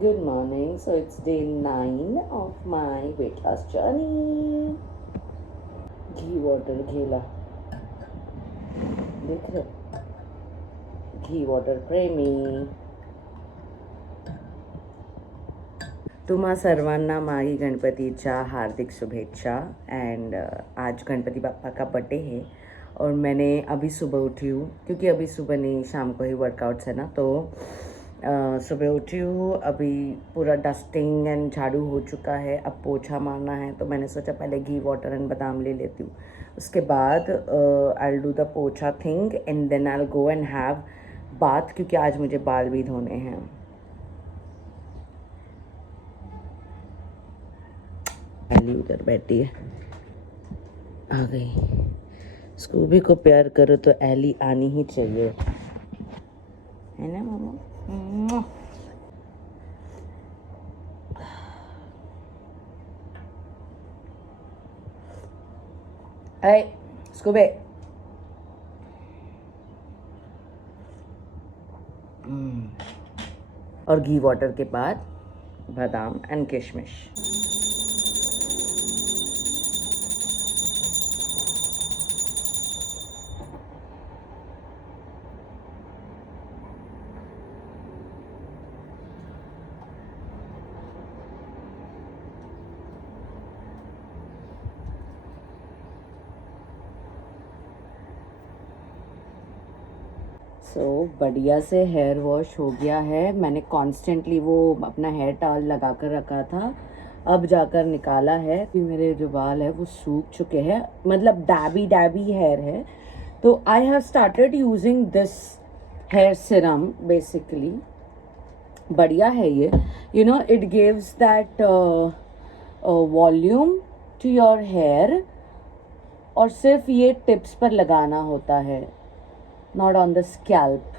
Good morning. So it's day 9 of my weight loss journey. Ghee water घेला देख रहे, घी water प्रेमी. तुम्हा सर्वांना माई गणपतीच्या हार्दिक शुभेच्छा. एंड आज गणपति बाप्पा का बर्थडे है और मैंने अभी सुबह उठी हूँ, क्योंकि अभी सुबह नहीं शाम को ही वर्कआउट्स है ना, तो सुबह उठी हूँ. अभी पूरा डस्टिंग एंड झाड़ू हो चुका है, अब पोछा मारना है. तो मैंने सोचा पहले घी वाटर एंड बादाम ले लेती हूँ, उसके बाद आई विल डू द पोछा thing and then I will go and have bath, क्योंकि आज मुझे बाल भी धोने हैं. एली उधर बैठी है, आ गई. स्कूबी को प्यार करो तो एली आनी ही चाहिए, है ना मामा? Hey, स्कूबे. और घी वाटर के बाद बादाम एंड किशमिश. बढ़िया से हेयर वॉश हो गया है. मैंने कॉन्स्टेंटली वो अपना हेयर टॉवल लगा कर रखा था, अब जाकर निकाला है. कि मेरे जो बाल है वो सूख चुके हैं, मतलब डैबी हेयर है. तो I have started using this hair serum. Basically बढ़िया है ये. You know, it gives that volume to your hair, और सिर्फ ये टिप्स पर लगाना होता है, नॉट ऑन द स्कैल्प.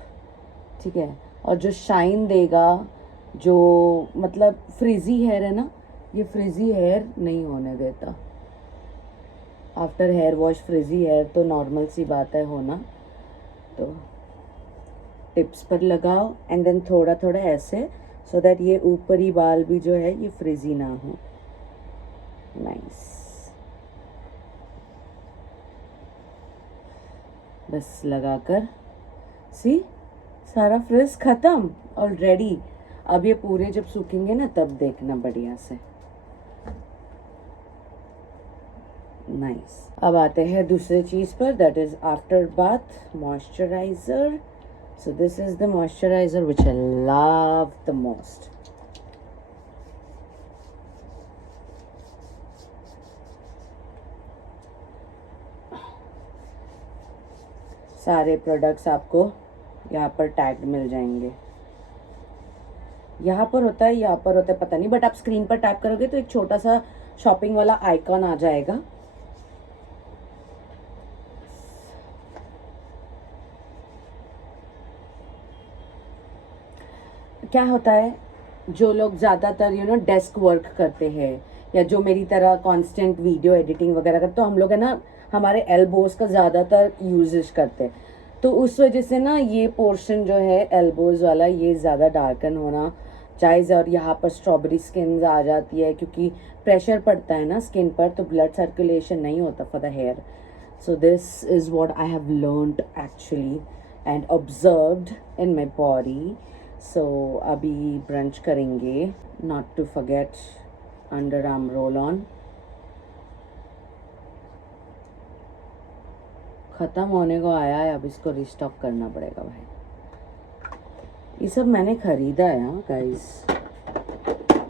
ठीक है. और जो शाइन देगा, जो मतलब फ्रिजी हेयर है ना, ये फ्रिजी हेयर नहीं होने देता. After hair wash frizzy hair तो नॉर्मल सी बात है होना. तो टिप्स पर लगाओ एंड देन थोड़ा थोड़ा ऐसे, सो दैट ये ऊपरी बाल भी जो है ये फ्रिजी ना हो. नाइस. बस लगाकर सी सारा फ्रिज ख़त्म ऑलरेडी. अब ये पूरे जब सूखेंगे ना तब देखना बढ़िया से. नाइस. अब आते हैं दूसरे चीज़ पर, that is after bath moisturiser. So this is the moisturiser which I love the most. सारे प्रोडक्ट्स आपको यहाँ पर टैग मिल जाएंगे. यहाँ पर होता है, यहाँ पर होता है, पता नहीं, बट आप स्क्रीन पर टैप करोगे तो एक छोटा सा शॉपिंग वाला आइकॉन आ जाएगा. क्या होता है, जो लोग ज़्यादातर डेस्क वर्क करते हैं, या जो मेरी तरह कांस्टेंट वीडियो एडिटिंग वगैरह करते, तो हम लोग है ना हमारे एल्बोज का ज़्यादातर यूजेज करते हैं. तो उस वजह से ना ये पोर्शन जो है एल्बोज वाला, ये ज़्यादा डार्कन होना चाहिए. और यहाँ पर स्ट्रॉबेरी स्किन आ जाती है, क्योंकि प्रेशर पड़ता है ना स्किन पर, तो ब्लड सर्कुलेशन नहीं होता for the hair. So this is what I have learned actually and observed in my body. So अभी ब्रंच करेंगे. Not to forget underarm roll on. ख़त्म होने को आया है, अब इसको रिस्टॉक करना पड़ेगा भाई. ये सब मैंने ख़रीदा है गाइस,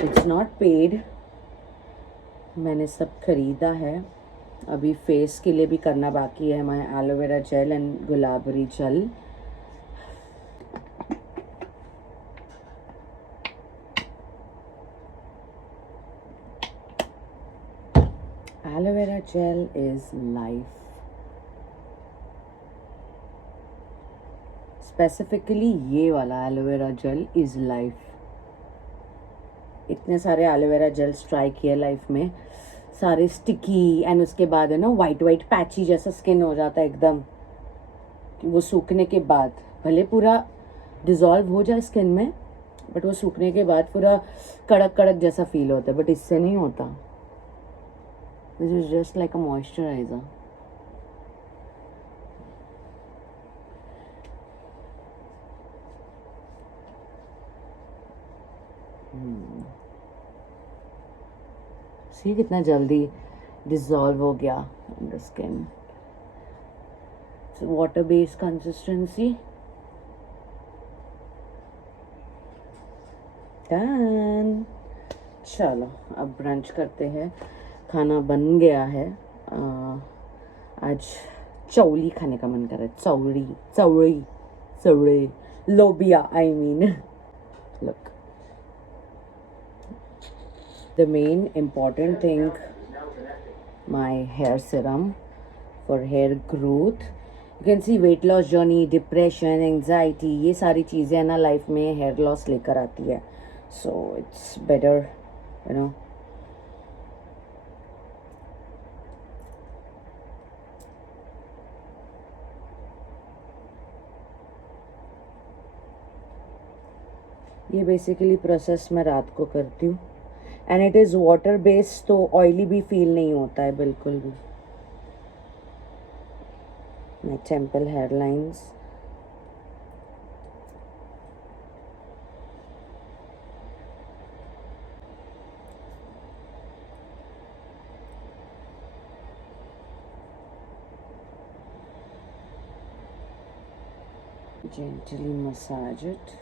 इट्स नॉट पेड. मैंने सब ख़रीदा है. अभी फेस के लिए भी करना बाकी है. My aloe vera gel and Gulabari gel. Aloe vera gel is life. Specifically ये वाला एलोवेरा जेल इज़ लाइफ. इतने सारे एलोवेरा जेल्स ट्राई किए लाइफ में, सारे स्टिकी, एंड उसके बाद है ना वाइट पैची जैसा स्किन हो जाता है एकदम. वो सूखने के बाद भले पूरा डिज़ोल्व हो जाए स्किन में, बट वो सूखने के बाद पूरा कड़क कड़क जैसा फील होता है, बट इससे नहीं होता. This is just like a moisturiser. See कितना जल्दी डिसॉल्व हो गया in the skin. Water based consistency. Done. चलो अब ब्रंच करते हैं. खाना बन गया है. आज चौली खाने का मन कर रहा है. चौड़ी चौड़ी चौड़ी लोबिया I mean. Look, the main important thing, my hair serum for hair growth. You can see weight loss journey, depression, anxiety, ये सारी चीज़ें ना लाइफ में hair loss लेकर आती है. So it's better, you know. ये बेसिकली प्रोसेस मैं रात को करती हूँ. And it is water based, तो ऑयली भी फील नहीं होता है बिल्कुल भी. My temple hairlines. Gently massage it.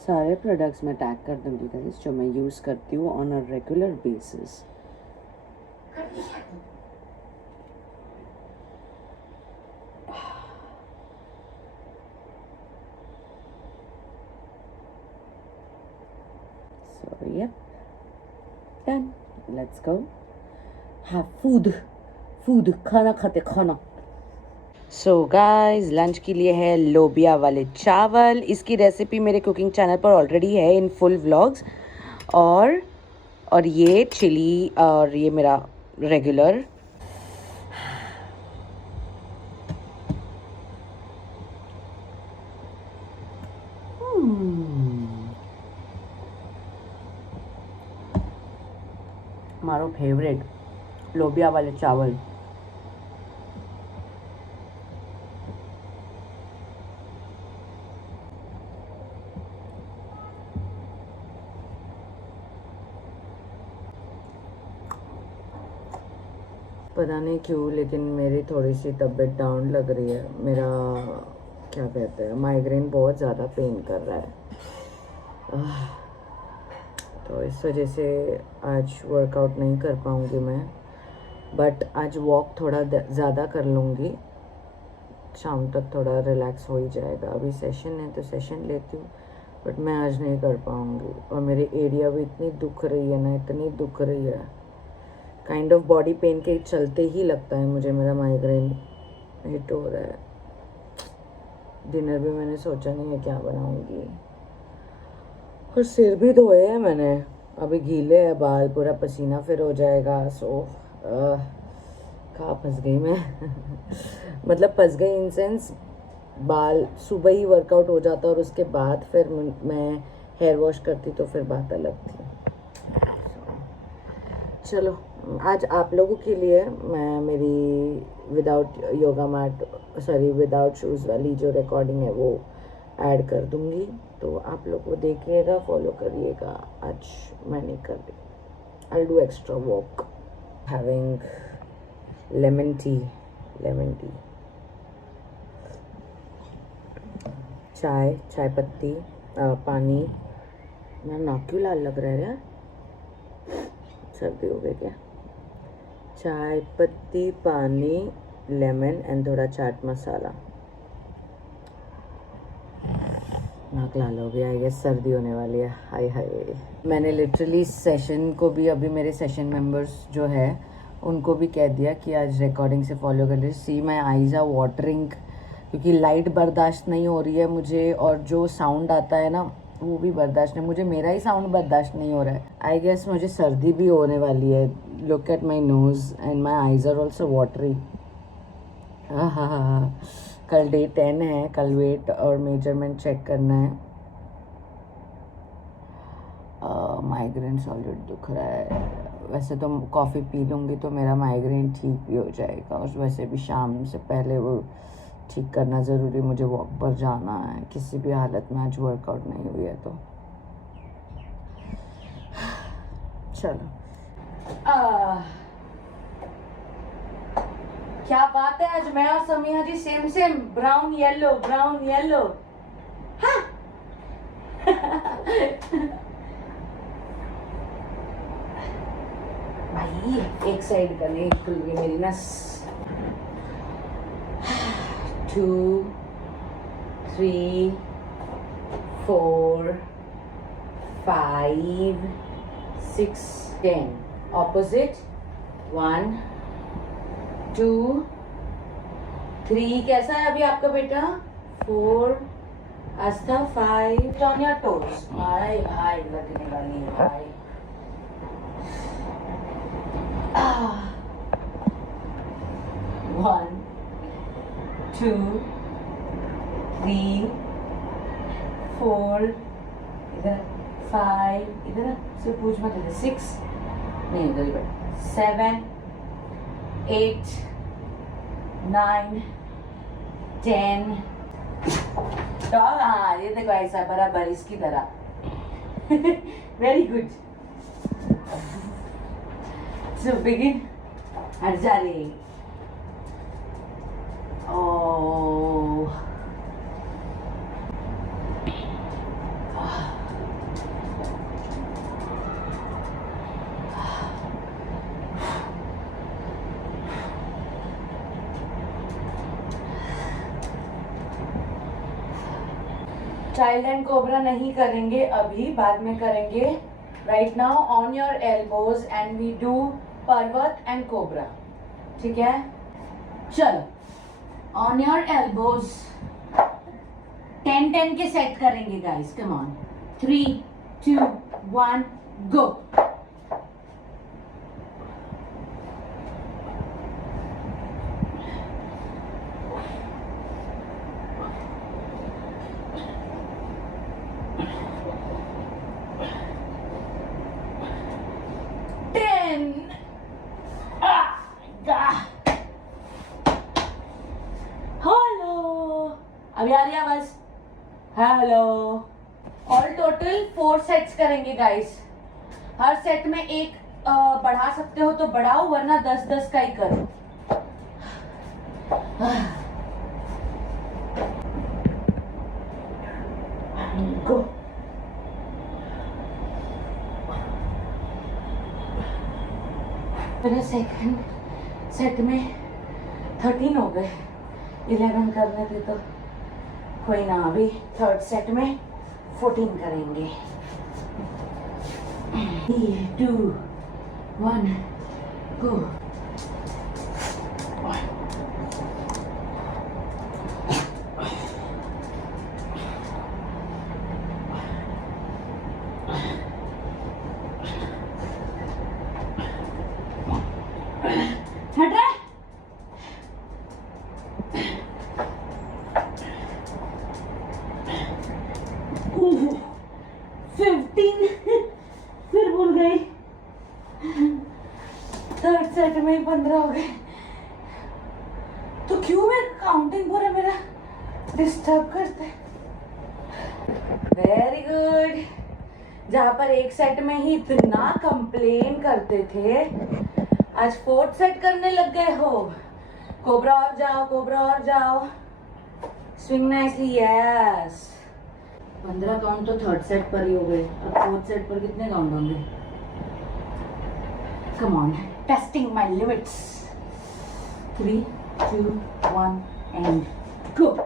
सारे प्रोडक्ट्स मैं टैग कर दूँगी गाइस जो मैं यूज़ करती हूँ on a regular basis. So yep, done. Let's go have food खाना खाते खाना. सो गाइस लंच के लिए है लोबिया वाले चावल. इसकी रेसिपी मेरे कुकिंग चैनल पर ऑलरेडी है इन फुल व्लॉग्स. और ये चिली और ये मेरा रेगुलर. मारो फेवरेट लोबिया वाले चावल. पता नहीं क्यों लेकिन मेरी थोड़ी सी तबीयत डाउन लग रही है. मेरा क्या कहते हैं माइग्रेन बहुत ज़्यादा पेन कर रहा है. तो इस वजह से आज वर्कआउट नहीं कर पाऊँगी मैं. बट आज वॉक थोड़ा ज़्यादा कर लूँगी. शाम तक थोड़ा रिलैक्स हो ही जाएगा. अभी सेशन है तो सेशन लेती हूँ, बट मैं आज नहीं कर पाऊँगी. और मेरी एरिया भी इतनी दुख रही है ना, इतनी दुख रही है. काइंड ऑफ बॉडी पेन के चलते ही लगता है मुझे मेरा माइग्रेन हिट हो रहा है. डिनर भी मैंने सोचा नहीं है क्या बनाऊंगी. और सिर भी धोए हैं मैंने. अभी गीले है बाल, पूरा पसीना फिर हो जाएगा. सो कहाँ फंस गई मैं. मतलब फंस गई इन सेंस बाल सुबह ही वर्कआउट हो जाता और उसके बाद फिर मैं हेयर वॉश करती तो फिर बात अलग थी. चलो आज आप लोगों के लिए मैं मेरी without yoga mat without shoes वाली जो रिकॉर्डिंग है वो ऐड कर दूंगी. तो आप लोग वो देखिएगा, फॉलो करिएगा. आज मैं नहीं कर रही. आई will do extra walk. Having lemon tea चाय पत्ती पानी. मेरा नाक क्यों लाल लग रहा है यार. सर्दी हो गई क्या. चाय पत्ती पानी लेमन एंड थोड़ा चाट मसाला. नाक लाल हो गया. आई गेस सर्दी होने वाली है. हाय हाय. मैंने लिटरली सेशन को भी अभी मेरे सेशन मेंबर्स जो है उनको भी कह दिया कि आज रिकॉर्डिंग से फॉलो कर लीजिए. सी माई आईज आर वाटरिंग क्योंकि लाइट बर्दाश्त नहीं हो रही है मुझे. और जो साउंड आता है ना वो भी बर्दाश्त नहीं. मुझे मेरा ही साउंड बर्दाश्त नहीं हो रहा है. आई गेस मुझे सर्दी भी होने वाली है. Look at my nose and my eyes are also watery. कल डे 10 है, कल वेट और मेजरमेंट चेक करना है। माइग्रेन सॉलिड दुख रहा है। वैसे तो कॉफ़ी पी लूँगी तो मेरा माइग्रेन ठीक भी हो जाएगा, और वैसे भी शाम से पहले वो ठीक करना ज़रूरी। मुझे वॉक पर जाना है, किसी भी हालत में आज वर्कआउट नहीं हुई है तो चलो। क्या बात है, आज मैं और Samiya ji same same, brown yellow brown yellow. हाँ भाई एक साइड करने खुल गई मेरी नस। 2 3 4 5 6 10 ऑपोजिट 1 2 3। कैसा है अभी आपका बेटा? 4 आस्था 5 ऑन योर टोज। भाई भाई लगने वाली है भाई। 1 2 3 4 इधर 5 इधर से पूछ मत, इधर 6 नहीं इधर ही 7 8 9 10। तो हाँ ये देखो ऐसा बराबर इसकी तरह। Very good. So begin. हट जा रे। ओह चाइल्ड एंड कोबरा नहीं करेंगे अभी, बाद में करेंगे। Right now on your elbows and we do parvat and cobra. ठीक है, चलो ऑन योर एल्बोज 10-10 के सेट करेंगे गाइस। कम ऑन 3 2 1 गो। अभी आ रही है आवाज? हेलो। ऑल टोटल 4 सेट्स करेंगे गाइस। हर सेट में एक बढ़ा सकते हो तो बढ़ाओ, वरना 10-10 का ही करो। गो। मेरे सेकंड सेट में 13 हो गए, 11 करने थे तो कोई ना। अभी थर्ड सेट में 14 करेंगे। 3 2 1 गो। हट रहा 15 फिर भूल गई। थर्ड सेट में ही 15 हो गए। तो क्यों मैं काउंटिंग पूरा मेरा डिस्टर्ब करते। Very good. जहां पर एक सेट में ही इतना कंप्लेन करते थे, आज 4th सेट करने लग गए हो। कोबरा और जाओ, कोबरा और जाओ। Swing nicely, yes. 15 काउंट तो थर्ड सेट पर ही हो गए, अब 4th सेट पर कितने काउंट होंगे? Come on, testing my limits. 3 2 1 and गो।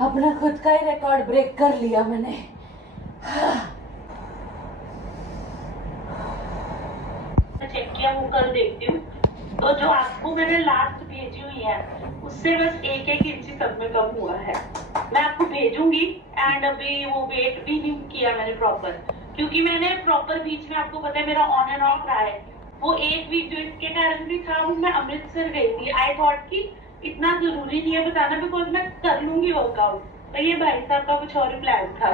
अपना खुद का ही रिकॉर्ड ब्रेक कर लिया मैंने। चेक किया, वो कल देखती हूँ। तो जो आपको मैंने लास्ट भेजी हुई है उससे बस 1-1 इंच सब में कम हुआ है। मैं आपको भेजूंगी। एंड अभी वो वेट भी नहीं किया मैंने प्रॉपर, क्योंकि मैंने प्रॉपर बीच में, आपको पता है मेरा ऑन एंड ऑफ रहा है। वो एक वीक जो इसके कारण भी था, वो मैं अमृतसर गई थी। आई थॉट कि इतना जरूरी नहीं है बताना, बिकॉज मैं कर लूंगी वर्कआउट। तो ये भाई साहब का कुछ और प्लान था।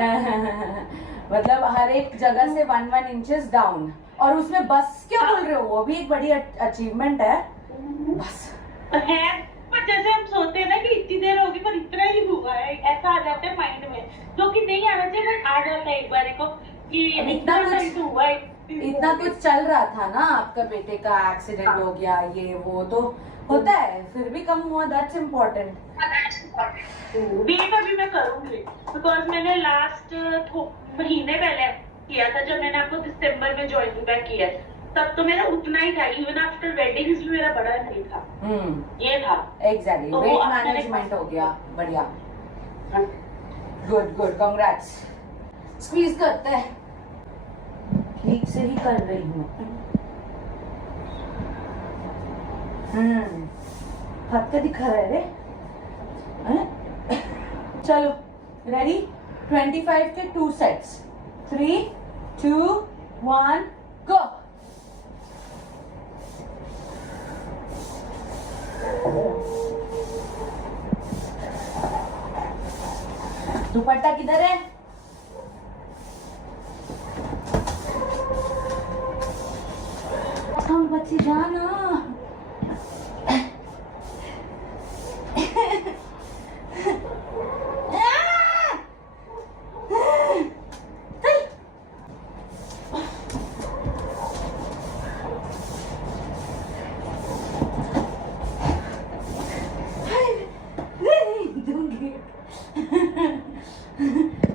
मतलब हर एक जगह से 1-1 इंचेस डाउन, और उसमें बस क्या बोल रहे हो, वो भी एक बड़ी अचीवमेंट है। बस है, पर जैसे हम सोचते हैं ना कि इतनी देर होगी पर इतना ही हुआ है, ऐसा आ जाता है माइंड में, जो कि नहीं आना चाहिए, बट आ जाता है एक बार को कि इतना हुआ है। इतना कुछ चल रहा था ना, आपका बेटे का एक्सीडेंट हो गया, ये वो तो होता है, फिर भी कम हुआ, दैट्स इम्पोर्टेंट। वेट अभी मैं करूंगी, बिकॉज मैंने लास्ट महीने पहले किया था, जब मैंने आपको दिसंबर में ज्वाइन बैक किया, तब तो मेरा उतना ही था। इवन आफ्टर वेडिंग भी मेरा बड़ा नहीं था। ये था एग्जैक्टली, वेट मैनेजमेंट हो गया, बढ़िया, गुड गुड, कांग्रेट्स। स्क्वीज करते हैं, ठीक से ही कर रही हूँ। हाथ का दिखा रहा है रे। चलो रेडी, 25 के 2 सेट्स, 3, 2, 1 गो। दुपट्टा किधर है? हम बच्चे जाना।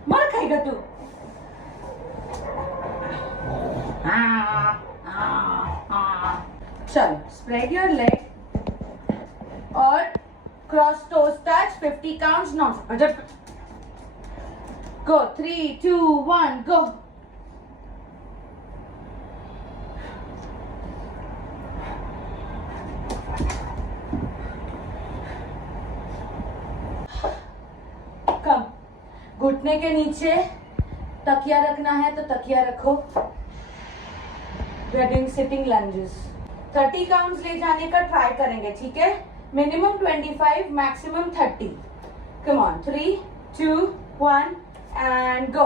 मार खाएगा तू। चल, स्प्रेड योर लेग और क्रॉस टोज टच, 50 काउंट्स नॉन। Go, 3, 2, 1 go. कम, घुटने के नीचे तकिया रखना है तो तकिया रखो। We are doing sitting lunges. 30 counts ले जाने का ट्राई करेंगे, ठीक है? Minimum 25, maximum 30। Come on, 3, 2, 1 and go.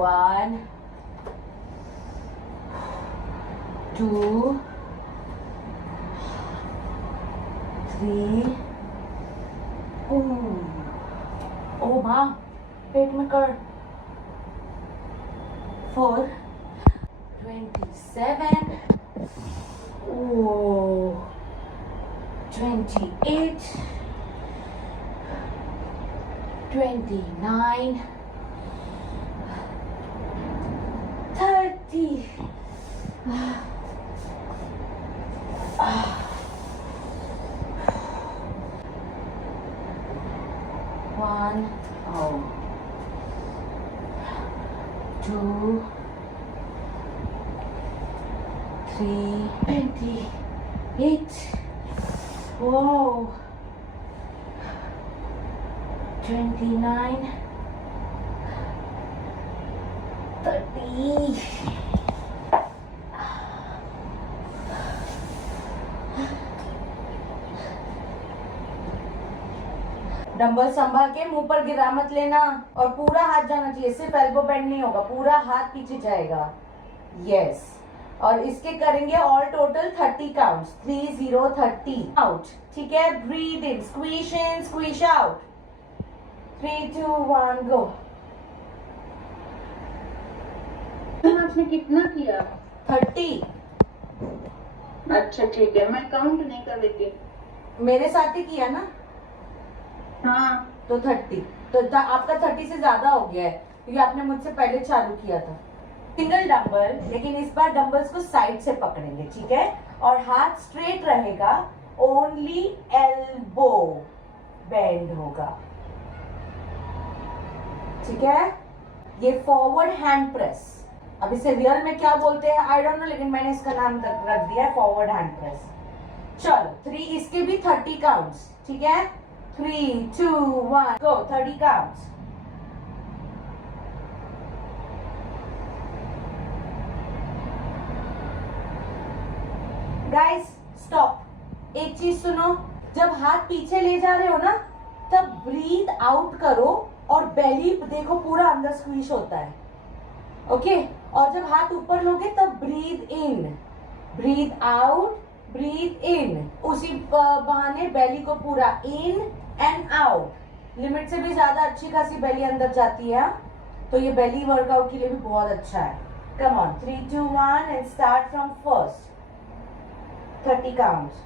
1, 2, 3। ओ माँ, पेट में कर। 4, 27, 28, 29, 30. 1, 2, 3, 28. Whoa. 29, 30. डंबल संभाल के, मुंह पर गिरा मत लेना, और पूरा हाथ जाना चाहिए, सिर्फ एल्बो बेंड नहीं होगा, पूरा हाथ पीछे जाएगा। यस, और इसके करेंगे ऑल टोटल 30 काउंट्स, 3, 0, 30 आउट, ठीक है? ब्रीथ इन, स्क्वीश आउट। 3, 2, 1 गो। आपने कितना किया? 30। अच्छा ठीक है, मैं काउंट नहीं कर लेती। मेरे साथ ही किया ना? हाँ तो 30, तो आपका 30 से ज्यादा हो गया है, क्योंकि आपने मुझसे पहले चालू किया था। सिंगल डंबल, लेकिन इस बार डंबल्स को साइड से पकड़ेंगे, ठीक है? और हाथ स्ट्रेट रहेगा, ओनली एल्बो बेंड होगा, ठीक है। ये फॉरवर्ड हैंड प्रेस, अब इसे रियल में क्या बोलते हैं आई डोंट नो, लेकिन मैंने इसका नाम रख दिया है फॉरवर्ड हैंड प्रेस। चलो 3, इसके भी 30 काउंट्स, ठीक है। 3, 2, 1 गो, 30 काउंट्स। गाइस स्टॉप, एक चीज सुनो, जब हाथ पीछे ले जा रहे हो ना तब ब्रीथ आउट करो और बेली देखो पूरा अंदर स्क्वीज होता है, ओके। और जब हाथ ऊपर लोगे तब ब्रीथ इन, ब्रीथ आउट, ब्रीथ इन, उसी बहाने बेली को पूरा इन एंड आउट। लिमिट से भी ज्यादा अच्छी खासी बेली अंदर जाती है, तो ये बेली वर्कआउट के लिए भी बहुत अच्छा है। कम on, 3, 2, 1 and start from first, 30 counts.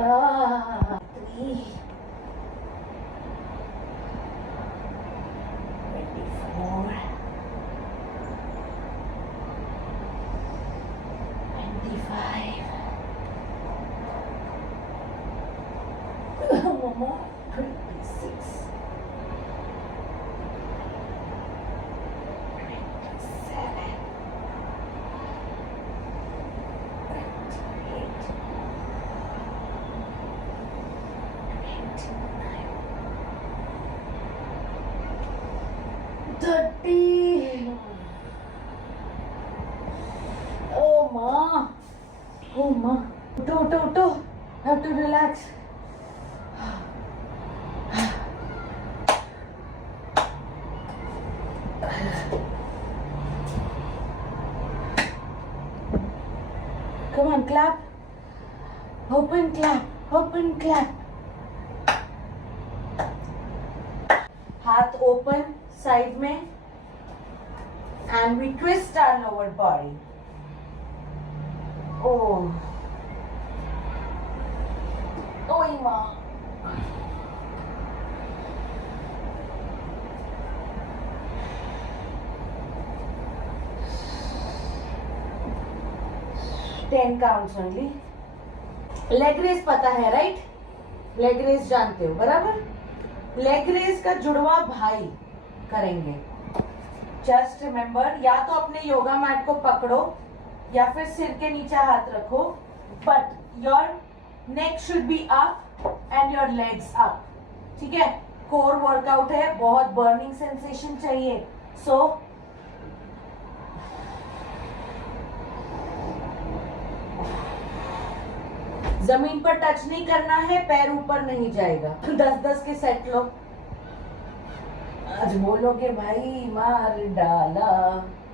Ah, 3, 24, 25. One more, 26. 30. Oh ma, oh ma, uto. Have to relax. Come on, clap. Open, clap. Open, clap. हाथ ओपन साइड में and we twist our lower body. Oh, ma. Ten counts only. Leg raise पता है right? Leg race जानते हो बराबर? Leg race का जुड़वा भाई करेंगे। जस्ट रिमेम्बर, या तो अपने योगा मैट को पकड़ो या फिर सिर के नीचे हाथ रखो, but your neck should be up and your legs up, ठीक है। कोर वर्कआउट है, बहुत बर्निंग सेंसेशन चाहिए, सो जमीन पर टच नहीं करना है, पैर ऊपर नहीं जाएगा। 10-10 के सेट लो। आज बोलोगे भाई मार डाला।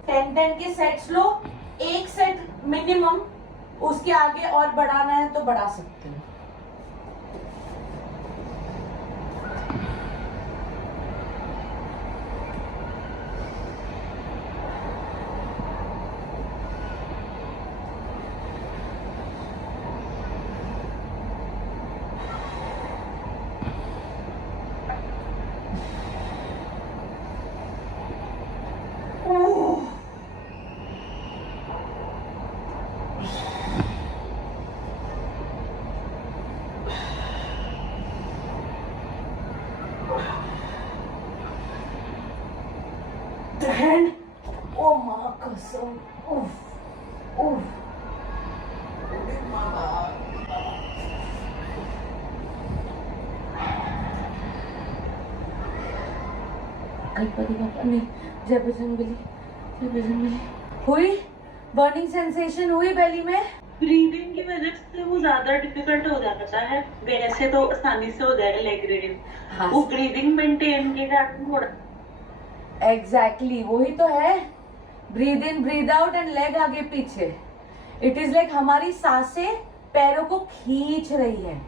10-10 के सेट्स लो, एक सेट मिनिमम, उसके आगे और बढ़ाना है तो बढ़ा सकते हो। Oh माँ कसम, उफ उफ, गणपति बाबा ने जय बजरंगबली। हुई बर्निंग सेंसेशन हुई बेली में? ब्रीदिंग की वजह से वो ज्यादा डिफिकल्ट हो जाता है, वैसे तो आसानी से हो जाएगा लेग रीडिंग। हाँ। वो ब्रीदिंग मेंटेन के कारण थोड़ा एग्जैक्टली वही तो है, breathe in breathe out and leg आगे पीछे। इट इज लाइक हमारी सांसें पैरों को खींच रही है,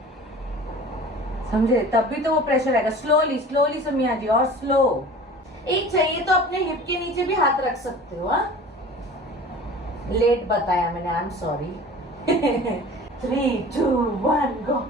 समझे? तब भी तो वो प्रेशर आएगा। स्लोली स्लोली सुमिया जी, और स्लो। एक चाहिए तो अपने हिप के नीचे भी हाथ रख सकते हो। हाँ, लेट बताया मैंने, I am sorry. 3, 2, 1 go.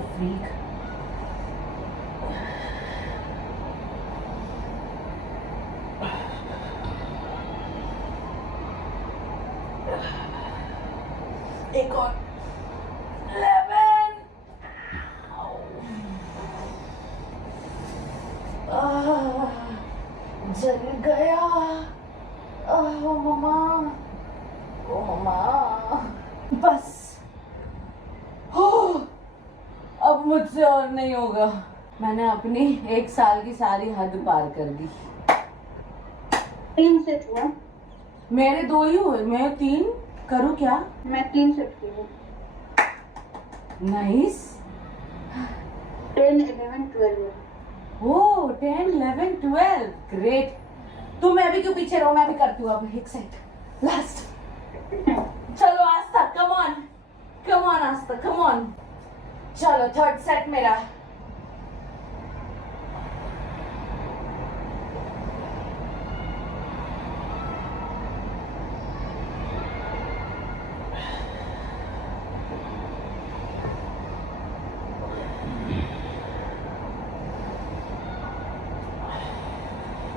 Freak. एक और 11। जल गया। मम्मा, ओ मम्मा, बस हो, अब मुझसे और नहीं होगा। मैंने अपनी 1 साल की सारी हद पार कर दी। 3 सेट हुआ। मेरे 2 ही हुए, मैं 3 करूँ क्या? मैं 3 सेट की हूँ। नाइस। 10, 11, 12। ओह 10, 11, 12 ग्रेट। तो मैं भी क्यों पीछे रहो, मैं भी करती हूँ अब एक सेट लास्ट। चलो आस्था, come on Aastha, come on. चलो 3rd सेट मेरा।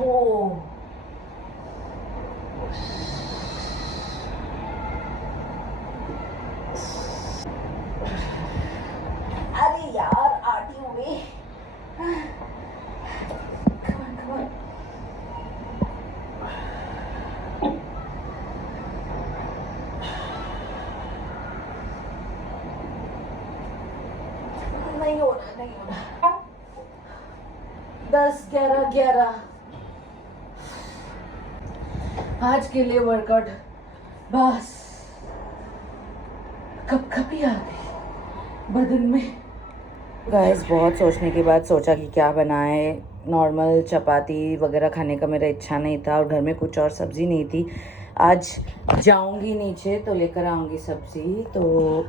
ओ अरे यार आती हूँ मैं। Come on. नहीं हो रहा। 10, 11, 11। आज के लिए वर्कआउट बस कब ही आ गई बदन में। गाइस बहुत सोचने के बाद सोचा कि क्या बनाए। नॉर्मल चपाती वगैरह खाने का मेरा इच्छा नहीं था और घर में कुछ और सब्ज़ी नहीं थी। आज जाऊंगी नीचे तो लेकर आऊंगी सब्ज़ी। तो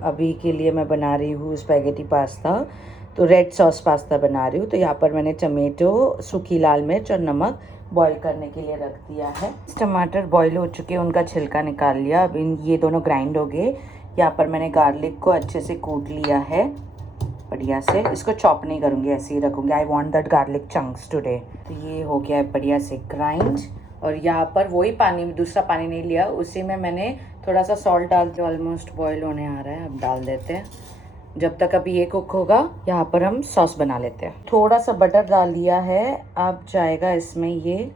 अभी के लिए मैं बना रही हूँ स्पैगेटी पास्ता। तो रेड सॉस पास्ता बना रही हूँ। तो यहाँ पर मैंने टमेटो, सूखी लाल मिर्च और नमक बॉईल करने के लिए रख दिया है। टमाटर बॉईल हो चुके, उनका छिलका निकाल लिया। अब ये दोनों ग्राइंड हो गए। यहाँ पर मैंने गार्लिक को अच्छे से कूट लिया है बढ़िया से। इसको चॉप नहीं करूँगी, ऐसे ही रखूँगी। I want that garlic chunks today. तो ये हो गया है बढ़िया से ग्राइंड। और यहाँ पर वही पानी, दूसरा पानी नहीं लिया, उसी में मैंने थोड़ा सा सॉल्ट डाल दिया। ऑलमोस्ट बॉईल होने आ रहा है, अब डाल देते हैं। जब तक अभी ये कुक होगा यहाँ पर हम सॉस बना लेते हैं। थोड़ा सा बटर डाल दिया है। अब जाएगा इसमें ये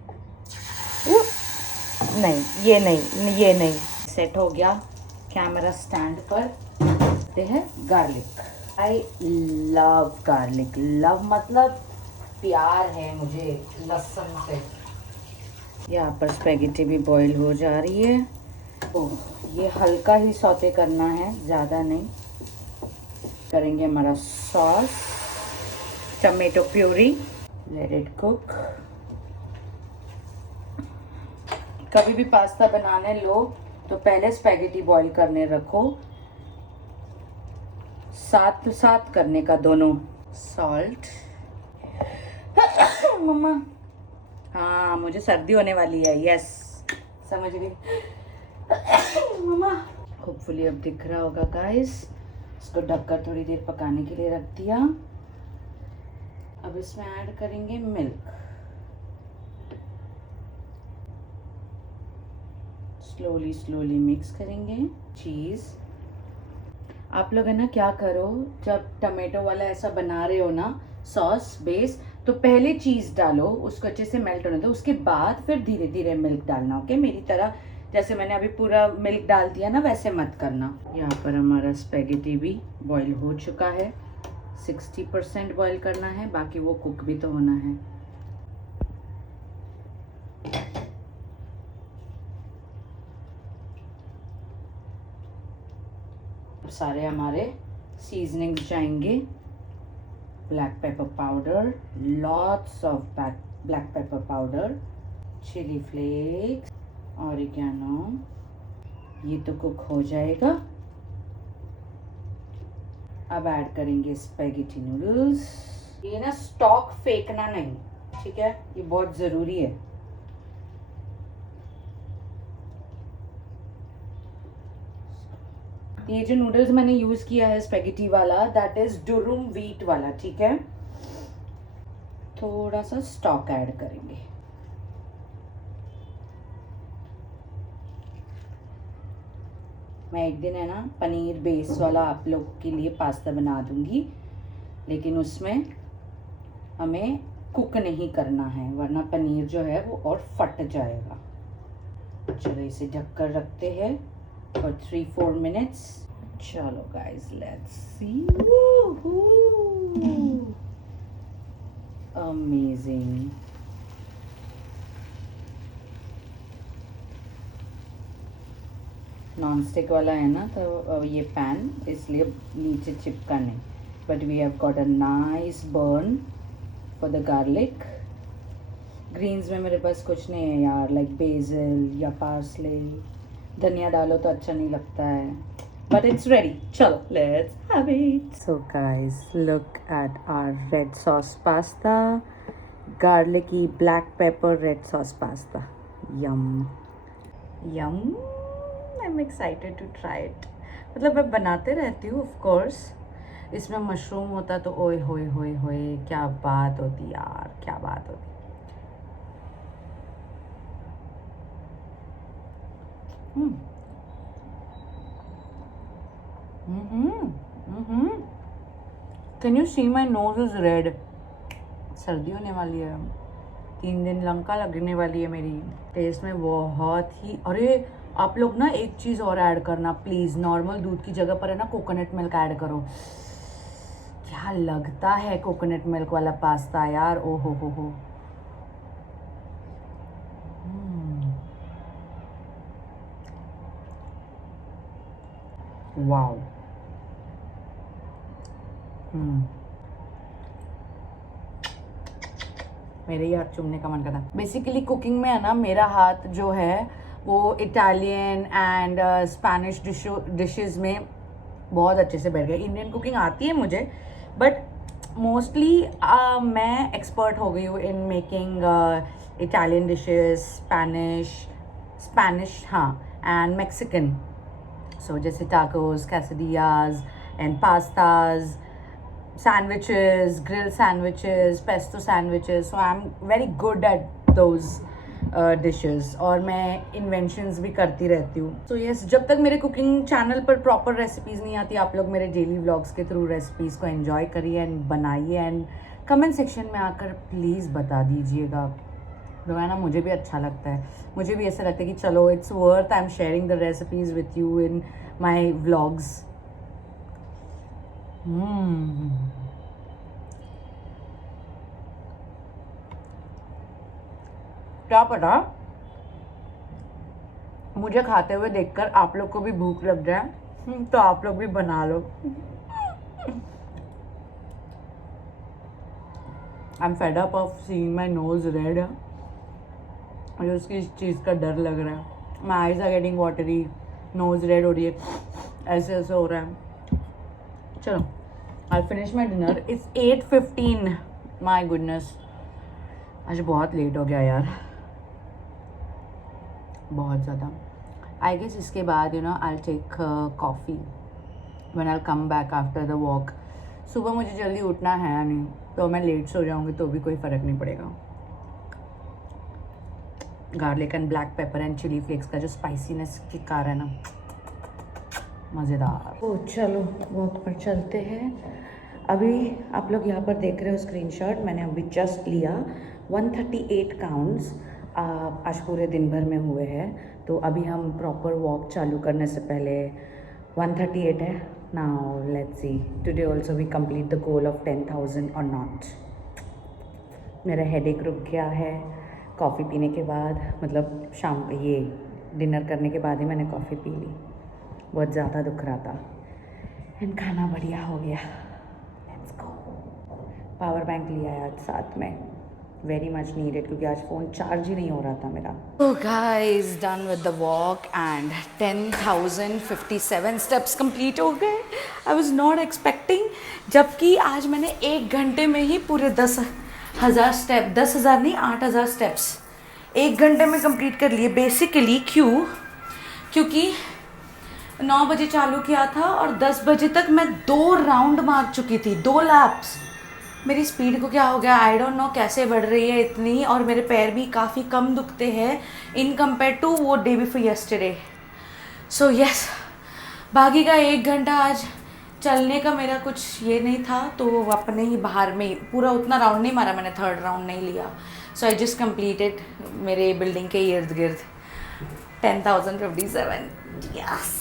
नहीं, ये नहीं सेट हो गया। कैमरा स्टैंड पर रखते हैं garlic. I love garlic. Love मतलब प्यार है मुझे लहसुन से। यहाँ पर स्पैगेटी भी बॉईल हो जा रही है। ओह, ये हल्का ही सौते करना है, ज़्यादा नहीं। करेंगे हमारा sauce, tomato puree, let it cook. कभी भी पास्ता बनाने लो तो पहले स्पैगेटी बॉईल करने रखो, साथ करने का दोनों। सॉल्ट। मम्मा, हाँ मुझे सर्दी होने वाली है। यस समझ गई मम्मा। होपफुली अब दिख रहा होगा गाइस। इसको ढककर थोड़ी देर पकाने के लिए रख दिया। अब इसमें ऐड करेंगे मिल्क। स्लोली मिक्स करेंगे। चीज़ आप लोग है ना क्या करो, जब टमाटो वाला ऐसा बना रहे हो ना सॉस बेस, तो पहले चीज़ डालो, उसको अच्छे से मेल्ट होने दो, उसके बाद फिर धीरे धीरे मिल्क डालना। ओके, मेरी तरह जैसे मैंने अभी पूरा मिल्क डाल दिया ना, वैसे मत करना। यहाँ पर हमारा स्पैगेटी भी बॉईल हो चुका है। 60% बॉईल करना है, बाकी वो कुक भी तो होना है। सारे हमारे सीजनिंग्स जाएंगे। Black pepper powder, lots of black pepper powder, chili flakes, oregano. ये तो कुक हो जाएगा। अब ऐड करेंगे स्पैगेटी नूडल्स। ये ना स्टॉक फेंकना नहीं, ठीक है, ये बहुत ज़रूरी है। ये जो नूडल्स मैंने यूज़ किया है स्पेगेटी वाला, दैट इज़ डुरुम व्हीट वाला, ठीक है। थोड़ा सा स्टॉक ऐड करेंगे। मैं एक दिन है ना पनीर बेस वाला आप लोग के लिए पास्ता बना दूंगी, लेकिन उसमें हमें कुक नहीं करना है, वरना पनीर जो है वो और फट जाएगा। चलो इसे ढककर रखते हैं फॉर 3-4 मिनट्स। चलो guys let's see. Amazing. Non stick वाला है ना, तो ये पैन इसलिए नीचे चिपका नहीं, but we have got a nice burn for the garlic. Greens में मेरे पास कुछ नहीं है यार, लाइक बेसिल या पार्सले। धनिया डालो तो अच्छा नहीं लगता है, बट इट्स रेडी। चलो let's have it. So guys look at our red sauce pasta, garlicky black pepper red sauce pasta. Yum yum. I am excited to try it. मतलब मैं बनाते रहती हूँ ऑफ कोर्स, इसमें मशरूम होता तो ओए होए होए होए क्या बात होती यार, क्या बात होती। Can you see my nose is red. सर्दी होने वाली है, 3 दिन लंका लगने वाली है मेरी। टेस्ट में बहुत ही। अरे आप लोग ना एक चीज़ और ऐड करना प्लीज़, नॉर्मल दूध की जगह पर है ना कोकोनट मिल्क ऐड करो। क्या लगता है कोकोनट मिल्क वाला पास्ता यार, ओ हो। वाओ। मेरे ही हाथ चूमने का मन करता। बेसिकली कुकिंग में है ना मेरा हाथ जो है वो इटालियन एंड स्पेनिश डिशेस में बहुत अच्छे से बैठ गया। इंडियन कुकिंग आती है मुझे, बट मोस्टली मैं एक्सपर्ट हो गई हूँ in making Italian dishes, Spanish हाँ, एंड मैक्सिकन। सो जैसे tacos, quesadillas and pastas, sandwiches, grilled sandwiches, pesto sandwiches. So I'm very good at those dishes. और मैं इन्वेंशंस भी करती रहती हूँ। So yes, जब तक मेरे कुकिंग चैनल पर प्रॉपर रेसिपीज़ नहीं आती, आप लोग मेरे डेली व्लॉग्स के थ्रू रेसिपीज़ को एंजॉय करिए एंड बनाइए, एंड कमेंट सेक्शन में आकर प्लीज़ बता दीजिएगा। तो है ना, मुझे भी अच्छा लगता है, मुझे भी ऐसा लगता है कि चलो it's worth I am sharing the recipes with you in my vlogs. क्या पता मुझे खाते हुए देखकर आप लोग को भी भूख लग जाए, तो आप लोग भी बना लो। I am fed up of seeing my nose red. मुझे उसकी इस चीज़ का डर लग रहा है। My eyes are getting watery, nose red हो रही है, ऐसे ऐसे हो रहा है। चलो I finish my dinner. It's 8:15। My goodness, आज बहुत लेट हो गया यार, बहुत ज़्यादा। आई गेस इसके बाद I take coffee when I come back after the walk. सुबह मुझे जल्दी उठना है नहीं, तो मैं लेट सो जाऊँगी तो भी कोई फ़र्क नहीं पड़ेगा। Garlic and black pepper and chili flakes का जो स्पाइसीनेस की कार है ना, मज़ेदार। तो चलो वॉक पर चलते हैं। अभी आप लोग यहाँ पर देख रहे हो स्क्रीनशॉट, मैंने अभी जस्ट लिया 138 काउंट्स आज पूरे दिन भर में हुए हैं। तो अभी हम प्रॉपर वॉक चालू करने से पहले 138 है। Now let's see today also we complete the goal of 10,000 और नॉट। मेरा हेडेक रुक गया है कॉफ़ी पीने के बाद, मतलब शाम ये डिनर करने के बाद ही मैंने कॉफ़ी पी ली, बहुत ज़्यादा दुख रहा था। एंड खाना बढ़िया हो गया। Let's go. पावर बैंक लिया है आज साथ में, वेरी मच नीडेड, क्योंकि आज फ़ोन चार्ज ही नहीं हो रहा था मेरा। तो guys done with the walk and 10,057 steps complete हो गए। आई वाज नॉट एक्सपेक्टिंग, जबकि आज मैंने 1 घंटे में ही पूरे 10,000 स्टेप, 10,000 नहीं 8,000 स्टेप्स 1 घंटे में कंप्लीट कर लिए। बेसिकली क्योंकि 9 बजे चालू किया था और 10 बजे तक मैं 2 राउंड मार चुकी थी, 2 लैप्स। मेरी स्पीड को क्या हो गया, आई डोंट नो कैसे बढ़ रही है इतनी, और मेरे पैर भी काफ़ी कम दुखते हैं इन कंपेयर टू वो day before yesterday. So yes, बाकी का 1 घंटा आज चलने का मेरा कुछ ये नहीं था, तो अपने ही बाहर में पूरा उतना राउंड नहीं मारा मैंने, 3rd राउंड नहीं लिया। सो आई जस्ट कम्प्लीटेड मेरे बिल्डिंग के इर्द गिर्द 10,057। यस,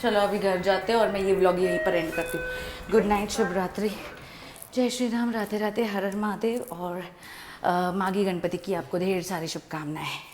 चलो अभी घर जाते हैं और मैं ये व्लॉग यहीं पर एंड करती हूँ। गुड नाइट, शुभ रात्रि, जय श्री राम, राधे राधे, हर हर महादेव, और माघी गणपति की आपको ढेर सारी शुभकामनाएं।